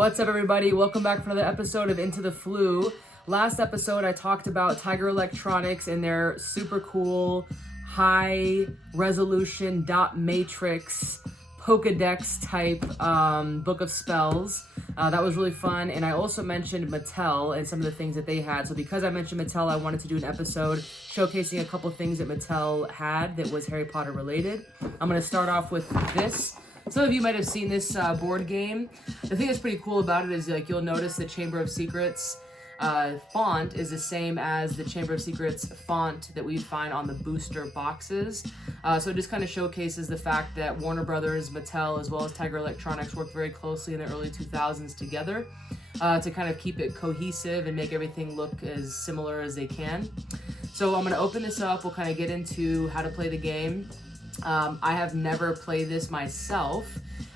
What's up, everybody? Welcome back for another episode of Into the Floo. Last episode, I talked about Tiger Electronics and their super cool, high resolution dot matrix Pokedex type book of spells. That was really fun. And I also mentioned Mattel and some of the things that they had. So because I mentioned Mattel, I wanted to do an episode showcasing a couple things that Mattel had that was Harry Potter related. I'm going to start off with this. Some of you might have seen this board game. The thing that's pretty cool about it is, like, you'll notice the Chamber of Secrets font is the same as the Chamber of Secrets font that we find on the booster boxes. So it just kind of showcases the fact that Warner Brothers, Mattel, as well as Tiger Electronics worked very closely in the early 2000s together to kind of keep it cohesive and make everything look as similar as they can. So I'm going to open this up. We'll kind of get into how to play the game. I have never played this myself,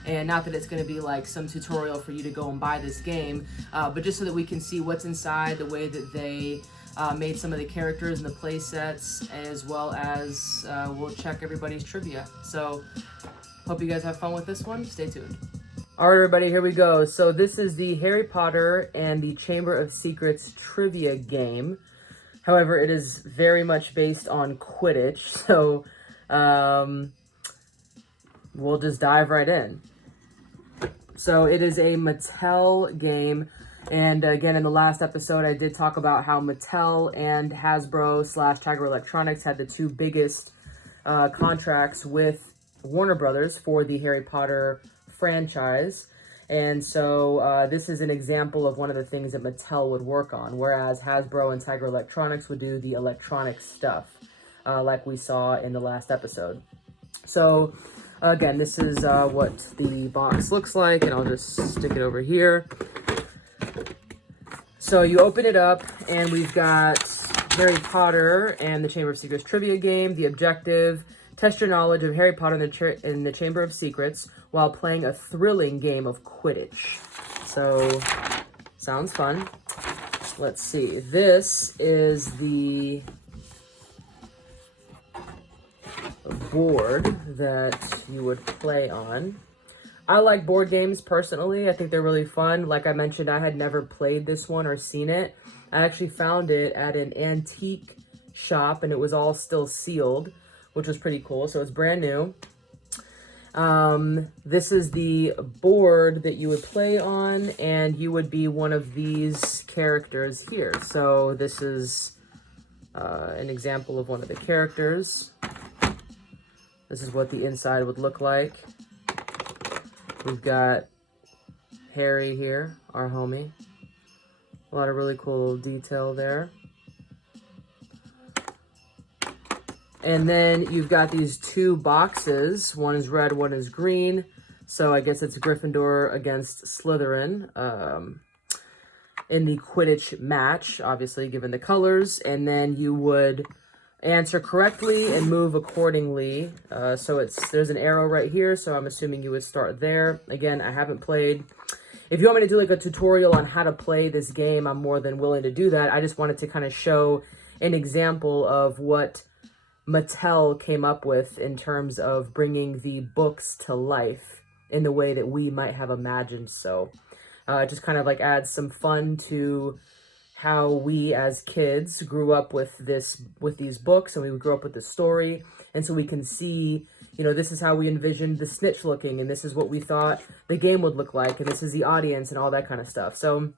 and not that it's going to be like some tutorial for you to go and buy this game, but just so that we can see what's inside, the way that they made some of the characters and the play sets, as well as we'll check everybody's trivia. So hope you guys have fun with this one. Stay tuned. All right, everybody, here we go. So this is the Harry Potter and the Chamber of Secrets trivia game. However, it is very much based on Quidditch, so we'll just dive right in. So it is a Mattel game, and again, in the last episode, I did talk about how Mattel and Hasbro / Tiger Electronics had the two biggest contracts with Warner Brothers for the Harry Potter franchise. And so this is an example of one of the things that Mattel would work on, whereas Hasbro and Tiger Electronics would do the electronic stuff. Like we saw in the last episode. So, again, this is what the box looks like, and I'll just stick it over here. So you open it up, and we've got Harry Potter and the Chamber of Secrets trivia game. The objective: test your knowledge of Harry Potter in the Chamber of Secrets while playing a thrilling game of Quidditch. So, sounds fun. Let's see. This is the board that you would play on. I like board games personally. I think they're really fun. Like I mentioned, I had never played this one or seen it. I actually found it at an antique shop, and it was all still sealed, which was pretty cool. So it's brand new. This is the board that you would play on, and you would be one of these characters here. So this is an example of one of the characters. This is what the inside would look like. We've got Harry here, our homie. A lot of really cool detail there. And then you've got these two boxes. One is red, one is green. So I guess it's Gryffindor against Slytherin in the Quidditch match, obviously, given the colors. And then you would answer correctly and move accordingly. So there's an arrow right here, so I'm assuming you would start there. Again, I haven't played. If you want me to do like a tutorial on how to play this game, I'm more than willing to do that. I just wanted to kind of show an example of what Mattel came up with in terms of bringing the books to life in the way that we might have imagined. So it just kind of like adds some fun to how we as kids grew up with these books, and we grew up with the story, and so we can see, you know, this is how we envisioned the snitch looking, and this is what we thought the game would look like, and this is the audience and all that kind of stuff. So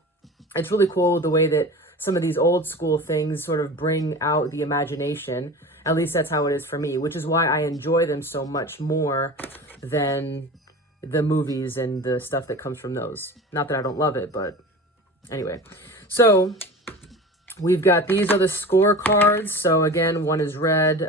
it's really cool the way that some of these old school things sort of bring out the imagination. At least that's how it is for me, which is why I enjoy them so much more than the movies and the stuff that comes from those. Not that I don't love it, but anyway. So we've got, these are the scorecards. So again, one is red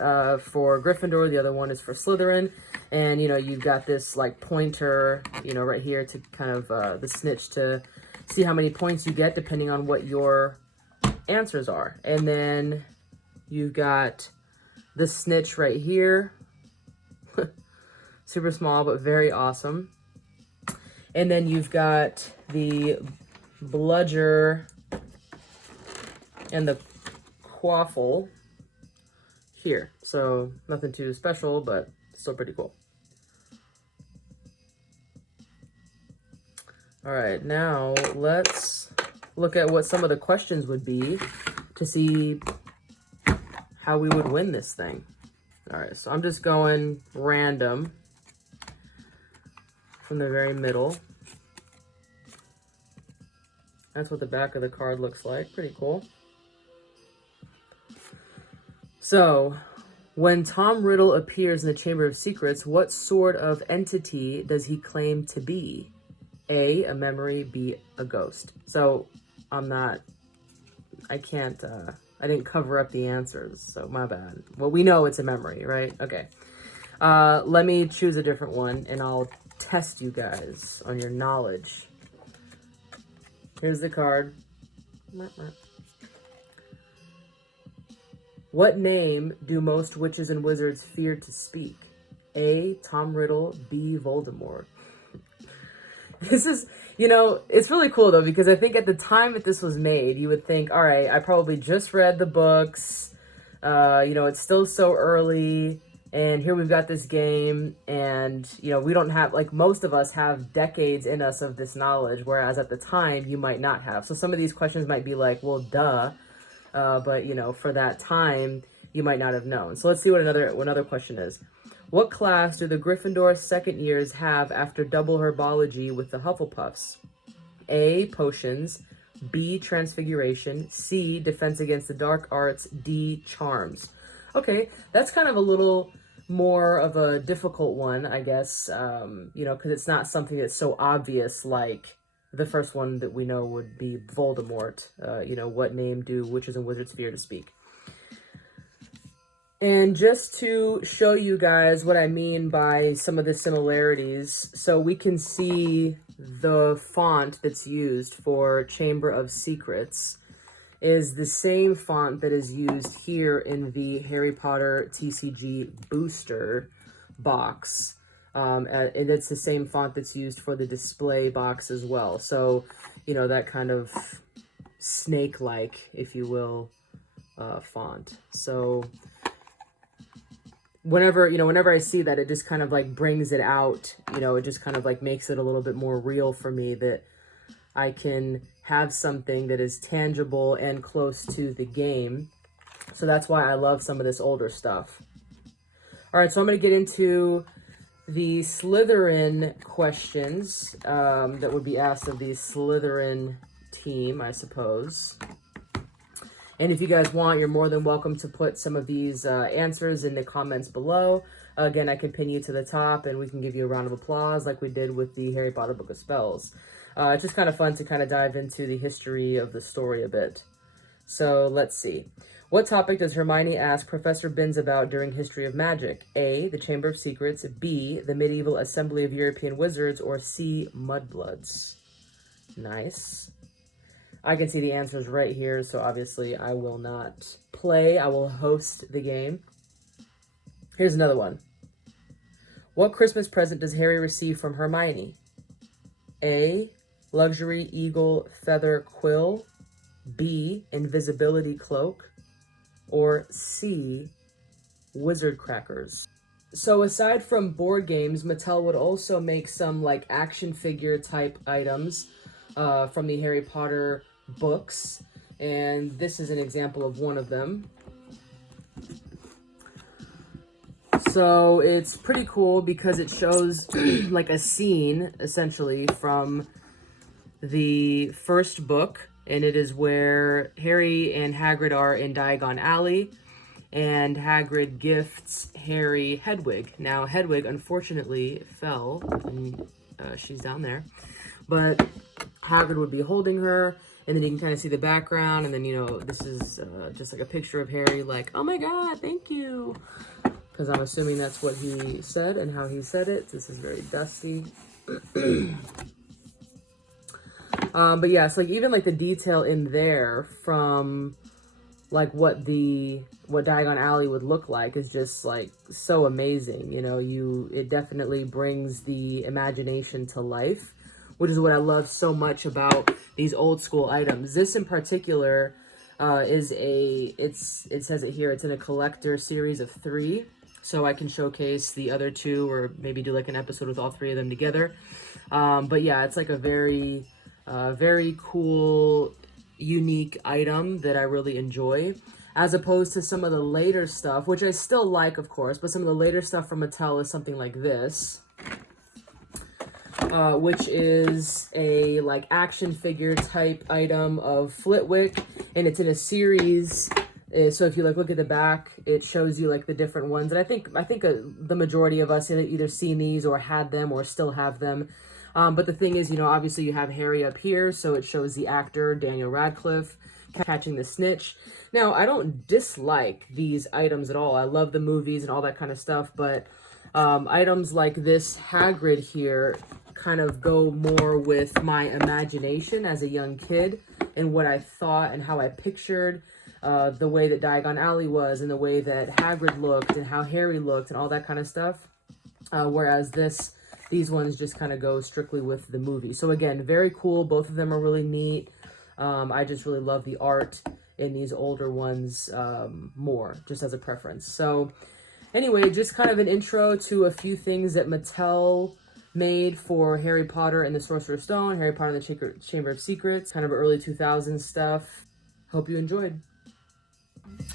for Gryffindor, the other one is for Slytherin. And, you know, you've got this like pointer, you know, right here to kind of the snitch to see how many points you get depending on what your answers are. And then you've got the snitch right here. Super small, but very awesome. And then you've got the bludger and the quaffle here. So nothing too special, but still pretty cool. All right, now let's look at what some of the questions would be to see how we would win this thing. All right, so I'm just going random from the very middle. That's what the back of the card looks like. Pretty cool. So, when Tom Riddle appears in the Chamber of Secrets, what sort of entity does he claim to be? A, a memory, B, a ghost. So, I didn't cover up the answers, so my bad. Well, we know it's a memory, right? Okay. Let me choose a different one, and I'll test you guys on your knowledge. Here's the card. What name do most witches and wizards fear to speak? A, Tom Riddle, B, Voldemort. This is, it's really cool though, because I think at the time that this was made, you would think, all right, I probably just read the books, it's still so early, and here we've got this game, and, we don't have, like, most of us have decades in us of this knowledge, whereas at the time, you might not have. So some of these questions might be like, well, duh, but, for that time, you might not have known. So let's see what another question is. What class do the Gryffindor second years have after double herbology with the Hufflepuffs? A, potions, B, transfiguration, C, defense against the dark arts, D, charms. Okay, that's kind of a little more of a difficult one, I guess, because it's not something that's so obvious like the first one that we know would be Voldemort. What name do witches and wizards fear to speak? And just to show you guys what I mean by some of the similarities, so we can see the font that's used for Chamber of Secrets is the same font that is used here in the Harry Potter TCG booster box. And it's the same font that's used for the display box as well. So, that kind of snake-like, if you will, font. So whenever I see that, it just kind of like brings it out, it just kind of like makes it a little bit more real for me that I can have something that is tangible and close to the game. So that's why I love some of this older stuff. All right, so I'm going to get into the Slytherin questions that would be asked of the Slytherin team, I suppose. And if you guys want, you're more than welcome to put some of these answers in the comments below. Again, I can pin you to the top and we can give you a round of applause like we did with the Harry Potter Book of Spells. It's just kind of fun to kind of dive into the history of the story a bit. So let's see. What topic does Hermione ask Professor Binns about during History of Magic? A, the Chamber of Secrets, B, the Medieval Assembly of European Wizards, or C, Mudbloods? Nice. I can see the answers right here, so obviously I will not play. I will host the game. Here's another one. What Christmas present does Harry receive from Hermione? A, luxury eagle feather quill, B, invisibility cloak, or C, wizard crackers. So aside from board games, Mattel would also make some like action figure type items from the Harry Potter books, and this is an example of one of them. So it's pretty cool because it shows like a scene essentially from the first book, and it is where Harry and Hagrid are in Diagon Alley, and Hagrid gifts Harry Hedwig. Now Hedwig unfortunately fell, and she's down there, but Hagrid would be holding her, and then you can kind of see the background, and then, this is just like a picture of Harry like, oh my god, thank you. Because I'm assuming that's what he said and how he said it. This is very dusty. But yeah, it's like even like the detail in there from like what Diagon Alley would look like is just like so amazing. It definitely brings the imagination to life, which is what I love so much about these old school items. This in particular it says it here, it's in a collector series of 3. so I can showcase the other two, or maybe do like an episode with all three of them together. But yeah, it's like a very cool, unique item that I really enjoy, as opposed to some of the later stuff, which I still like, of course, but some of the later stuff from Mattel is something like this, which is a like action figure type item of Flitwick, and it's in a series. So if you like look at the back, it shows you like the different ones, and I think the majority of us either seen these or had them or still have them. But the thing is, you know, obviously you have Harry up here, so it shows the actor Daniel Radcliffe catching the snitch. Now, I don't dislike these items at all. I love the movies and all that kind of stuff, but items like this Hagrid here kind of go more with my imagination as a young kid and what I thought and how I pictured the way that Diagon Alley was, and the way that Hagrid looked, and how Harry looked, and all that kind of stuff. Whereas these ones just kind of go strictly with the movie. So again, very cool. Both of them are really neat. I just really love the art in these older ones more, just as a preference. So anyway, just kind of an intro to a few things that Mattel made for Harry Potter and the Sorcerer's Stone, Harry Potter and the Chamber of Secrets, kind of early 2000s stuff. Hope you enjoyed.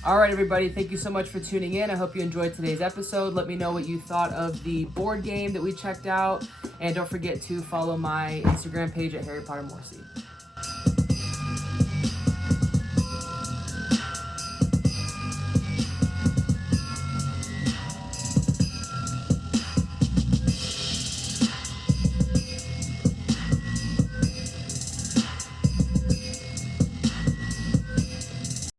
All right, everybody, thank you so much for tuning in. I hope you enjoyed today's episode. Let me know what you thought of the board game that we checked out. And don't forget to follow my Instagram page at Harry Potter Morrissey.